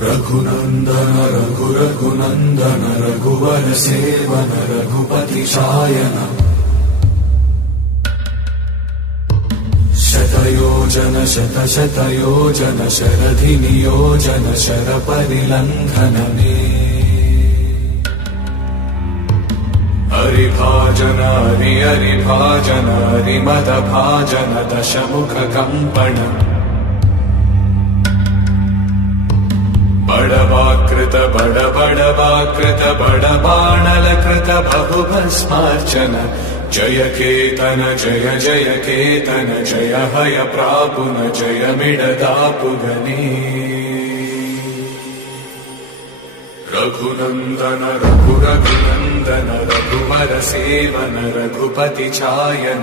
रघुनन्दन रघुनन्दन रघुवर सेवन रघुपति चायन शतयोजन शतशतयोजन शरधि नियोजन शरपरिलङ्घन मे हरिभाजन हरिभाजन हरिमदभाजन दशमुख कम्पण बड़वाकृत बड़वाकृत बड़बाणलकृत बहुभस्मार्चन जय केतन जय जय केतन जय हय प्रापुन जय मिडदापुगने रघुनन्दन रघुनन्दन रघुवर सेवन रघुपति चायन।